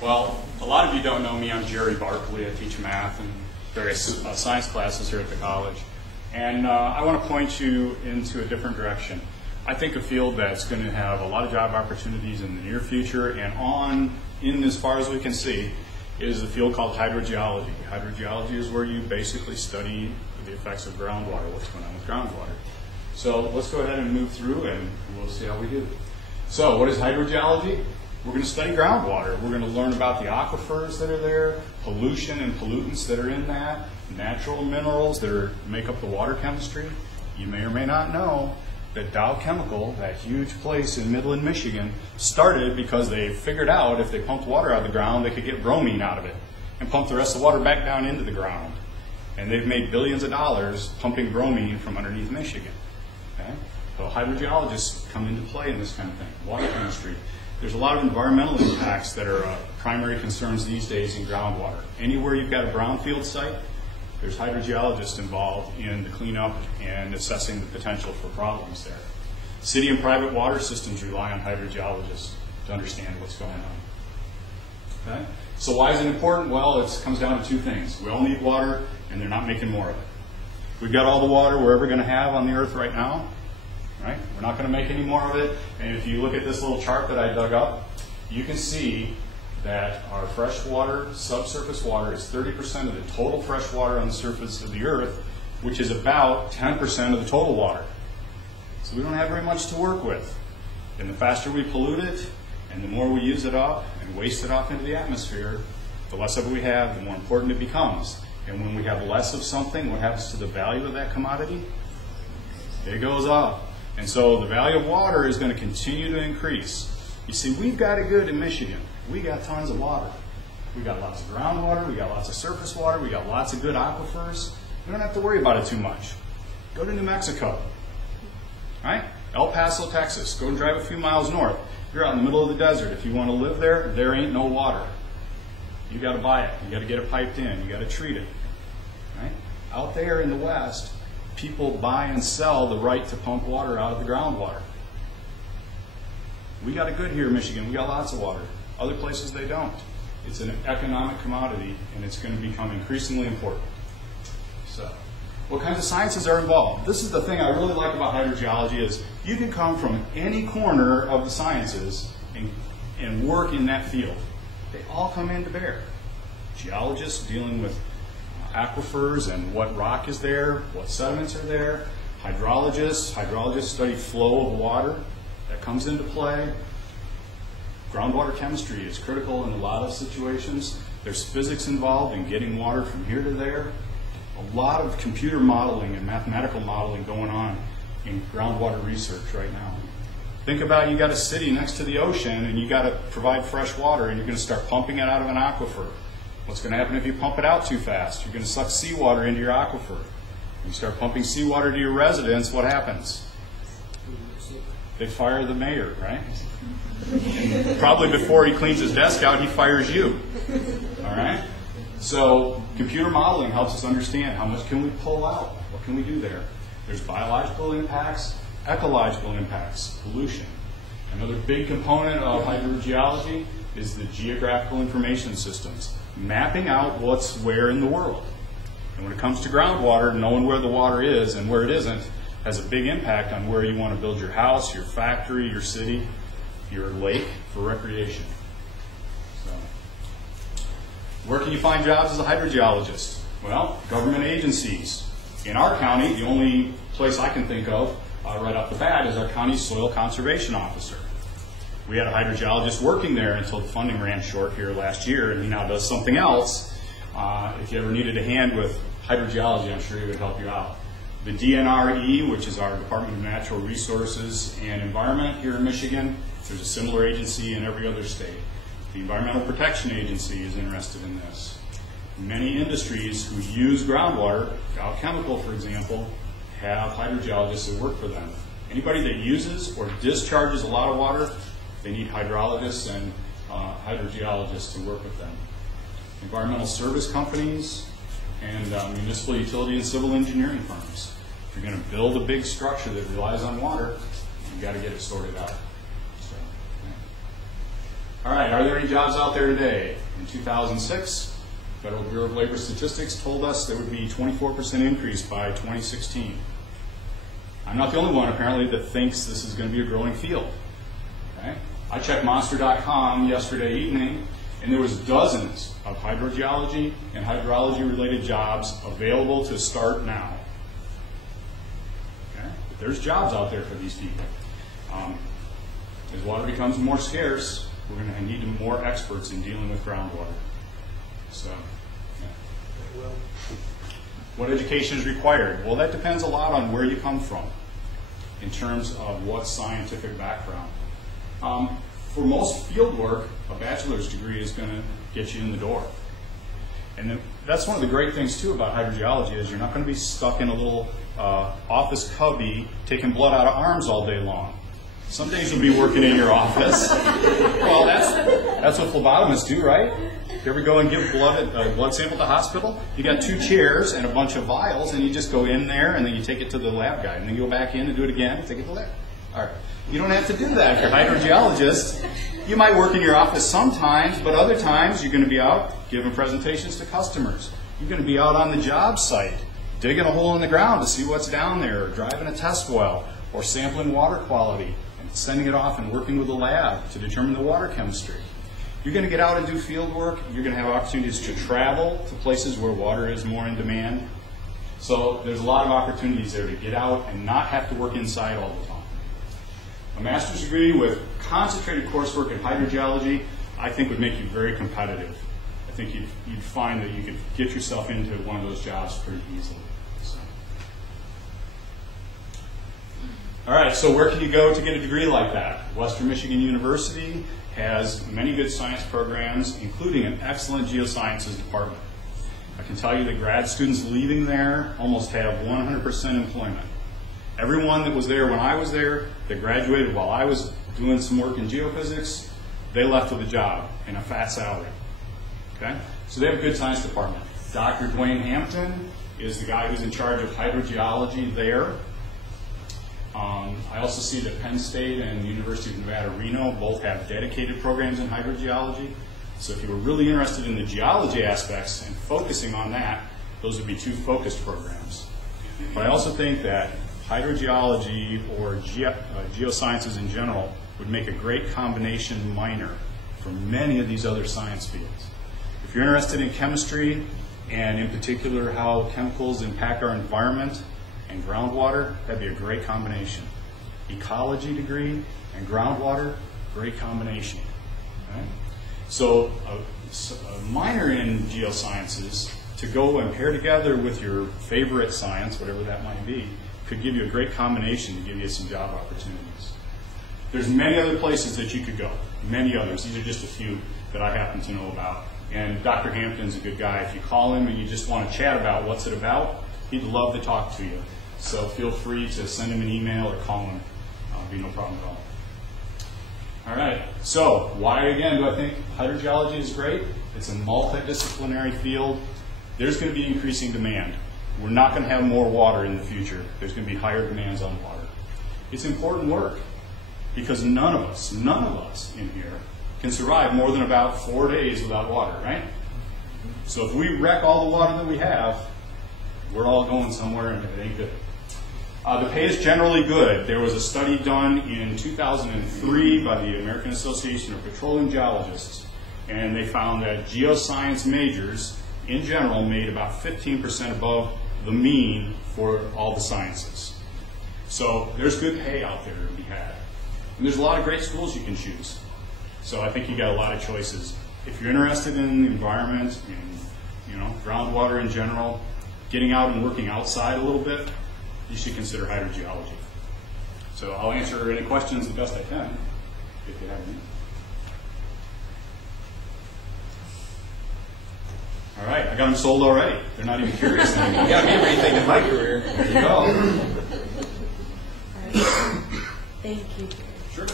Well, a lot of you don't know me. I'm Jerry Barkley. I teach math and various science classes here at the college. And I want to point you into a different direction. I think a field that's going to have a lot of job opportunities in the near future and on in as far as we can see is a field called hydrogeology. Hydrogeology is where you basically study the effects of groundwater, what's going on with groundwater. So let's go ahead and move through and we'll see how we do. So what is hydrogeology? We're going to study groundwater. We're going to learn about the aquifers that are there, pollution and pollutants that are in that, natural minerals that make up the water chemistry. You may or may not know that Dow Chemical, that huge place in Midland, Michigan, started because they figured out if they pumped water out of the ground, they could get bromine out of it and pump the rest of the water back down into the ground. And they've made billions of dollars pumping bromine from underneath Michigan. Okay? So hydrogeologists come into play in this kind of thing, water chemistry. There's a lot of environmental impacts that are primary concerns these days in groundwater. Anywhere you've got a brownfield site, there's hydrogeologists involved in the cleanup and assessing the potential for problems there. City and private water systems rely on hydrogeologists to understand what's going on. Okay? So why is it important? Well, it comes down to two things. We all need water, and they're not making more of it. We've got all the water we're ever going to have on the earth right now. Right? We're not going to make any more of it. And if you look at this little chart that I dug up, you can see that our freshwater, subsurface water, is 30% of the total fresh water on the surface of the earth, which is about 10% of the total water. So we don't have very much to work with. And the faster we pollute it, and the more we use it up and waste it off into the atmosphere, the less of it we have, the more important it becomes. And when we have less of something, what happens to the value of that commodity? It goes up. And so the value of water is going to continue to increase. You see, we've got it good in Michigan. We got tons of water. We got lots of groundwater, we got lots of surface water, we got lots of good aquifers. We don't have to worry about it too much. Go to New Mexico, right? El Paso, Texas. Go and drive a few miles north. You're out in the middle of the desert. If you want to live there, there ain't no water. You got to buy it. You got to get it piped in. You got to treat it, right? Out there in the West, people buy and sell the right to pump water out of the groundwater. We got it good here in Michigan. We got lots of water. Other places they don't. It's an economic commodity, and it's going to become increasingly important. So, what kinds of sciences are involved? This is the thing I really like about hydrogeology is you can come from any corner of the sciences and work in that field. They all come in to bear. Geologists dealing with aquifers and what rock is there, what sediments are there. Hydrologists study flow of water. That comes into play. Groundwater chemistry is critical in a lot of situations. There's physics involved in getting water from here to there. A lot of computer modeling and mathematical modeling going on in groundwater research right now. Think about you got a city next to the ocean and you got to provide fresh water and you're going to start pumping it out of an aquifer. What's going to happen if you pump it out too fast? You're going to suck seawater into your aquifer. You start pumping seawater to your residents, what happens? They fire the mayor, right? And probably before he cleans his desk out, he fires you. All right? So computer modeling helps us understand how much can we pull out? What can we do there? There's biological impacts, ecological impacts, pollution. Another big component of hydrogeology is the geographical information systems, mapping out what's where in the world. And when it comes to groundwater, knowing where the water is and where it isn't has a big impact on where you want to build your house, your factory, your city, your lake for recreation. So, where can you find jobs as a hydrogeologist? Well, government agencies. In our county, the only place I can think of right off the bat is our county soil conservation officer. We had a hydrogeologist working there until the funding ran short here last year, and he now does something else. If you ever needed a hand with hydrogeology, I'm sure he would help you out. The DNRE, which is our Department of Natural Resources and Environment here in Michigan, there's a similar agency in every other state. The Environmental Protection Agency is interested in this. Many industries who use groundwater, Dow Chemical, for example, have hydrogeologists that work for them. Anybody that uses or discharges a lot of water, they need hydrologists and hydrogeologists to work with them. Environmental service companies and municipal utility and civil engineering firms. If you're going to build a big structure that relies on water, you've got to get it sorted out. So, yeah. All right, are there any jobs out there today? In 2006, Federal Bureau of Labor Statistics told us there would be 24% increase by 2016. I'm not the only one, apparently, that thinks this is going to be a growing field. Okay? I checked monster.com yesterday evening, and there was dozens of hydrogeology and hydrology-related jobs available to start now. Okay? But there's jobs out there for these people. As water becomes more scarce, we're going to need more experts in dealing with groundwater. So, yeah. What education is required? Well, that depends a lot on where you come from in terms of what scientific background. For most field work, a bachelor's degree is going to get you in the door. And that's one of the great things, too, about hydrogeology is you're not going to be stuck in a little office cubby taking blood out of arms all day long. Some days you'll be working in your office. Well, that's what phlebotomists do, right? You ever go and give a blood sample at the hospital? You got 2 chairs and a bunch of vials, and you just go in there, and then you take it to the lab guy, and then you go back in and do it again, and take it to the lab. All right. You don't have to do that if you're a hydrogeologist. You might work in your office sometimes, but other times you're going to be out giving presentations to customers. You're going to be out on the job site, digging a hole in the ground to see what's down there, or driving a test well, or sampling water quality, and sending it off and working with the lab to determine the water chemistry. You're going to get out and do field work. You're going to have opportunities to travel to places where water is more in demand. So there's a lot of opportunities there to get out and not have to work inside all the time. A master's degree with concentrated coursework in hydrogeology, I think, would make you very competitive. I think you'd find that you could get yourself into one of those jobs pretty easily. So. All right, so where can you go to get a degree like that? Western Michigan University has many good science programs, including an excellent geosciences department. I can tell you that grad students leaving there almost have 100% employment. Everyone that was there when I was there, that graduated while I was doing some work in geophysics, they left with a job and a fat salary. Okay? So they have a good science department. Dr. Glen Hampton is the guy who's in charge of hydrogeology there. I also see that Penn State and the University of Nevada, Reno both have dedicated programs in hydrogeology. So if you were really interested in the geology aspects and focusing on that, those would be 2 focused programs. But I also think that hydrogeology or geosciences in general would make a great combination minor for many of these other science fields. If you're interested in chemistry, and in particular how chemicals impact our environment and groundwater, that'd be a great combination. Ecology degree and groundwater, great combination. Okay? So a minor in geosciences to go and pair together with your favorite science, whatever that might be, could give you a great combination to give you some job opportunities. There's many other places that you could go, many others. These are just a few that I happen to know about. And Dr. Hampton's a good guy. If you call him and you just want to chat about what's it about, he'd love to talk to you. So feel free to send him an email or call him. It'll be no problem at all. All right, so why again do I think hydrogeology is great? It's a multidisciplinary field. There's going to be increasing demand. We're not going to have more water in the future. There's going to be higher demands on water. It's important work because none of us in here can survive more than about 4 days without water, right? So if we wreck all the water that we have, we're all going somewhere and it ain't good. The pay is generally good. There was a study done in 2003 by the American Association of Petroleum Geologists, and they found that geoscience majors in general made about 15% above the mean for all the sciences. So there's good pay out there to be had. And there's a lot of great schools you can choose. So I think you got a lot of choices. If you're interested in the environment and groundwater in general, getting out and working outside a little bit, you should consider hydrogeology. So I'll answer any questions the best I can, if you have any. All right, I got them sold already. They're not even curious anymore. You got me rethink in my career. There you go. All right. Thank you. Sure.